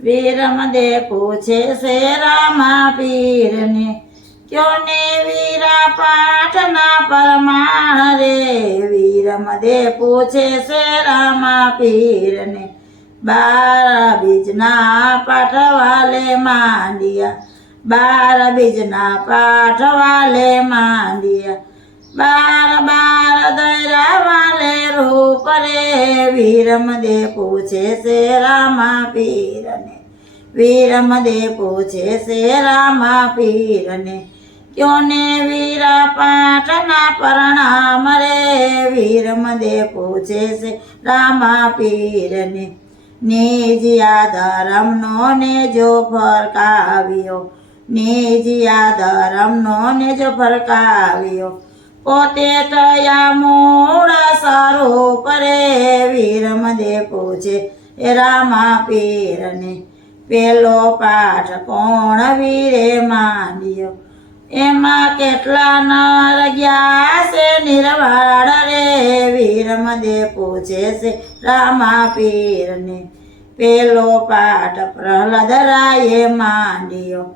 વીરમદે પૂછે છે રામા પીરને, ક્યો ને વીરા પાઠના પરમાણ રે. વીરમદે પૂછે છે રામા પીરને, 12 બીજના પાઠવાલે માંડ્યા. 12 બીજના પાઠવાલે માંડ્યા. 12 દૈરા વાલે રૂપ રે. વીરમદે પૂછે છે રામા પીરને, વીરમદે પૂછે છે રામા પીરને, ક્યો ને વીરા પાઠના પરણામ રે. વીરમદે પૂછે છે રામા પીરને, નિજિયા ધરમનો ને જો ફરકાવ્યો. નિજિયા ધરમનો ને જો ફરકાવ્યો. પોતે તયા મૂળ સ્વરૂપ રે. વીરમદે પૂછે એ રામા પીરને, પેલો પાઠ કોણ વીરે માંડ્યો. એમાં કેટલા નર ગયા છે નિર્વાળ રે. વીરમદે પૂછે છે રામા પીરને, પેલો પાઠ પ્રહલાદરાયે માંડ્યો.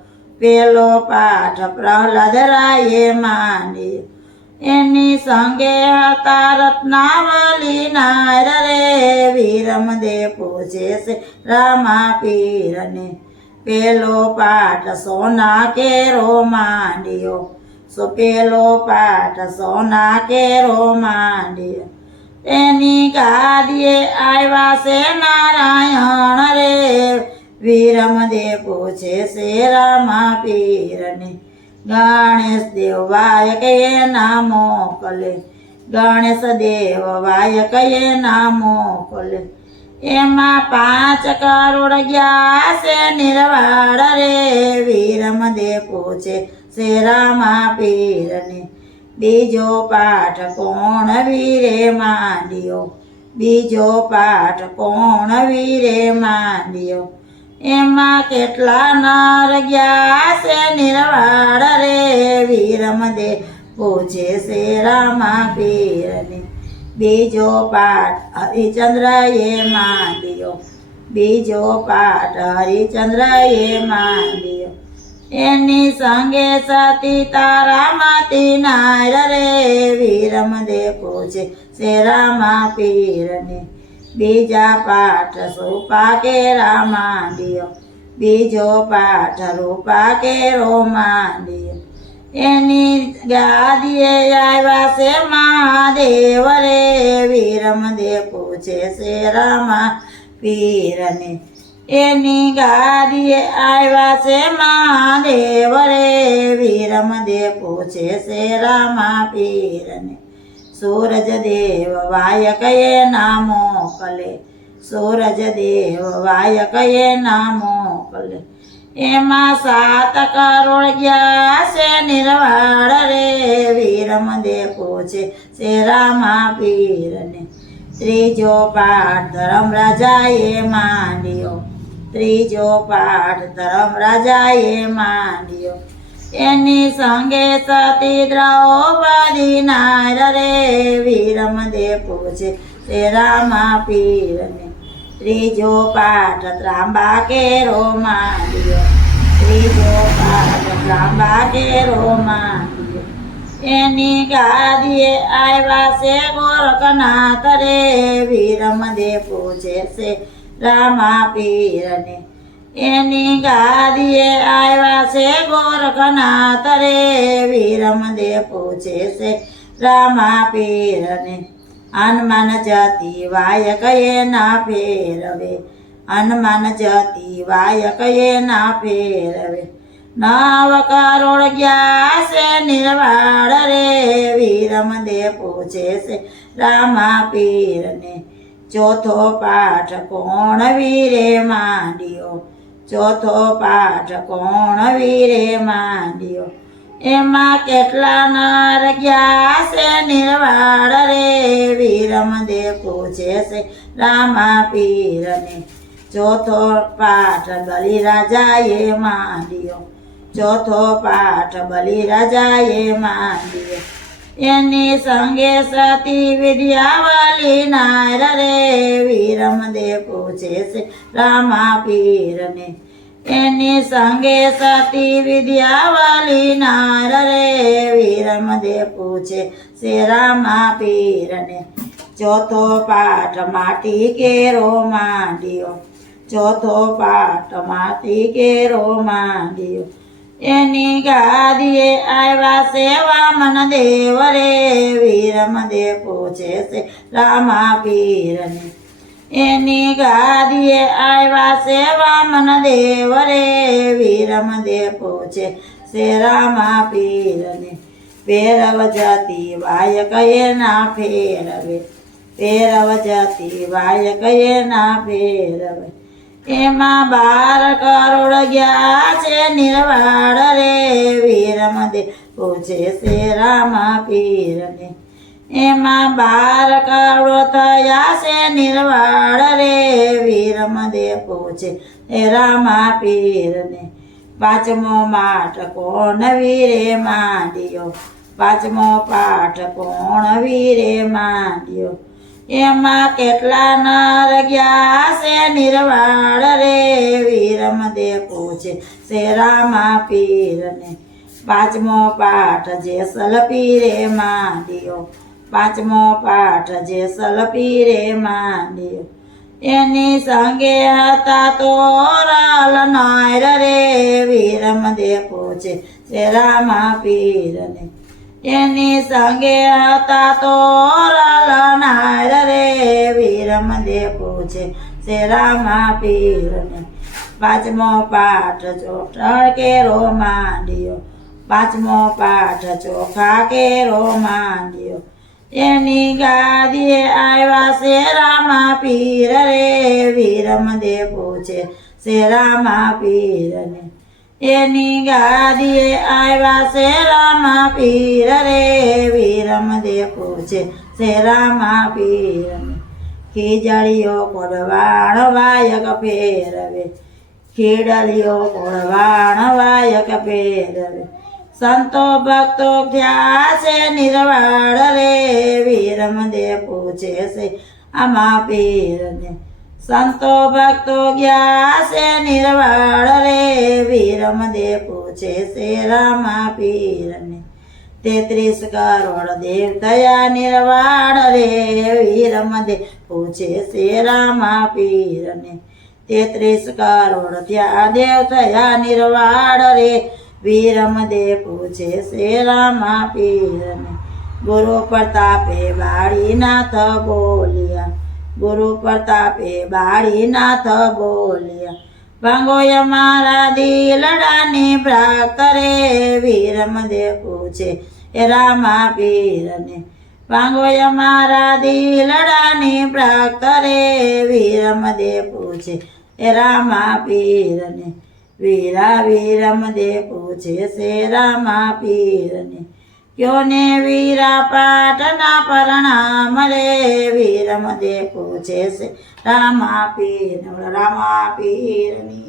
પેલો પાઠ પ્રહલાદરાયે માંડ્યો. એની સંગે હતા રત્નાવલી નાર રે. વીરમદે પૂછે છે રામા પીરને, પેલો પાઠ સોના કેરો માંડ્યો. પેલો પાઠ સોના કેરો માંડ્યો. એની ગાદીએ આવ્યા છે નારાયણ રે. વીરમદે પૂછે છે રામા પીરને, ગણેશ દેવ વાયક એના મોકલે. ગણેશ દેવ વાયક એના મોકલે. એમાં 5 કરોડ ગયા છે નિર્વાળ રે. વીરમદે પૂછે છે રામા પીરને, બીજો પાઠ કોણ વીરે માંડ્યો. બીજો પાઠ કોણ વીરે માંડ્યો. એમાં કેટલા નર ગયા છે નિર્વાળ રે. વીરમદે પૂછે છે રામા પીરને, બીજો પાઠ હરિચંદ્રએ માંડ્યો. બીજો પાઠ હરિચંદ્રએ માંડ્યો. એની સંગે સતી તારામતી નાર રે. વીરમદે પૂછે છે રામા પીરને, બીજા પાઠ સોપા કેરા માંડ્યો. બીજો પાઠ રૂપા કેરો માંડ્યો. એની ગાદીએ આવ્યા છે મહાદેવ રે. વીરમદે પૂછે છે રામા પીરને, એની ગાદીએ આવ્યા છે મહાદેવ રે. વીરમદે પૂછે છે રામા પીરને, સૂરજ દેવ વાયક એના મોકલે. સૂરજ દેવ વાયક એના મોકલે. એમાં 7 કરોડ ગયા છે નિર્વાળ રે. વીરમદે પૂછે છે રામા પીરને, ત્રીજો પાઠ ધર્મરાજાએ માંડ્યો. ત્રીજો પાઠ ધર્મરાજાએ માંડ્યો. એની સંગે સતી દ્રૌપદી નાર રે. વીરમદે પૂછે છે રામા પીરને, ત્રીજો પાઠ ત્રાંબા કેરો માંડ્યો. ત્રીજો પાઠ ત્રાંબા કેરો માંડ્યો. એની ગાદીએ આવ્યા છે ગોરખનાથ રે. વીરમદે પૂછે છે રામા પીરને, એની ગાદીએ આવ્યા છે ગોરખનાથ રે. વીરમદે પૂછે છે રામા પીરને, હનુમાન જતી વાયક એના ફેરવે. હનુમાન જતી વાયક એના ફેરવે. 9 કરોડ ગયા છે નિર્વાળ રે. વીરમદે પૂછે છે રામા પીરને, ચોથો પાઠ કોણ વીરે માંડ્યો. ચોથો પાઠ કોણ વીરે માંડ્યો. એમાં કેટલા નર ગયા છે નિર્વાળ રે. વીરમદે પૂછે છે રામા પીરને, ચોથો પાઠ બલિરાજાએ માંડ્યો. ચોથો પાઠ બલિરાજાએ માંડ્યો. એની સંગે સતી વિદ્યાવાલી નાર રે વીરમદે પૂછે છે રામા પીરને એની સંગે સતી વિદ્યાવાલી નાર રે વીરમદે પૂછે છે રામા પીરને ચોથો પાઠ માટી કેરો માંડ્યો ચોથો પાઠ માટી કેરો માંડ્યો એની ગાદીએ આવ્યા છે વામન દેવ રે વીરમદે પૂછે છે રામા પીરને એની ગાદીએ આવ્યા છે વામન દેવ રે વીરમદે પૂછે છે રામા પીરને ભેરવ જતી વાયક એના ફેરવે ભેરવ જતી વાયક એના ફેરવે એમાં 12 કરોડ ગયા છે નિર્વાળ રે વીરમદે પૂછે છે રામા પીરને એમાં 12 કરોડ થયા છે નિર્વાળ રે વીરમદે પૂછે એ રામા પીરને પાંચમો પાઠ કોણ વીરે માંડ્યો પાંચમો પાઠ કોણ વીરે માંડ્યો એમાં કેટલા નર ગયા છે નિર્વાળ રે વીરમદે પૂછે છે રામા પીરને પાંચમો પાઠ જેસલ પીરે માંડ્યો પાંચમો પાઠ જેસલ પીરે માંડ્યો એની સંગે હતા તોરલ નાયર રે વીરમદે પૂછે છે રામા પીરને એની સંગે હતા તોરલ નાયર રે વીરમદે પૂછે છે રામા પીરને પાંચમો પાઠ ચોટળ કેરો માંડ્યો પાંચમો પાઠ ચોખા કેરો માંડ્યો એની ગાદીએ આવ્યા છે રામા પીર રે વીરમદે પૂછે છે રામા પીરને એની ગાદીએ આવ્યા છે રામા પીર રે વીરમદે પૂછે છે રામા પીરને ખીજડીઓ કોડવાણ વાયક ફેરવે ખીડલીઓ કોડવાણ વાયક ફેરવે સંતો ભક્તો થયા છે નિર્વાળ રે વીરમદે પૂછે છે આમા પીરને સંતો ભક્તો ગયા છે નિર્વાળ રે વીરમદે પૂછે છે રામા પીરને 33 કરોડ દેવ થયા નિર્વાળ રે વીરમદે પૂછે છે રામા પીરને 33 કરોડ થયા દેવ થયા નિર્વાળ રે વીરમદે પૂછે છે રામા પીરને ગુરુ પ્રતાપે બાળીનાથ બોલ્યા ગુરુ પ્રતાપે બાળીનાથ બોલ્યા ભાંગોય મારા દિલડાની પ્રાપ્ત રે વીરમદે પૂછે એ રામા પીરને ભાંગોય મારા દિલડાની પ્રાપ્ત રે વીરમદે પૂછે એ રામા પીરને વીરા વીરમદે પૂછે છે રામા પીરને ક્યો ને વીરા પાટના પરણામ રે વીરમદે પૂછે છે રામા પીરની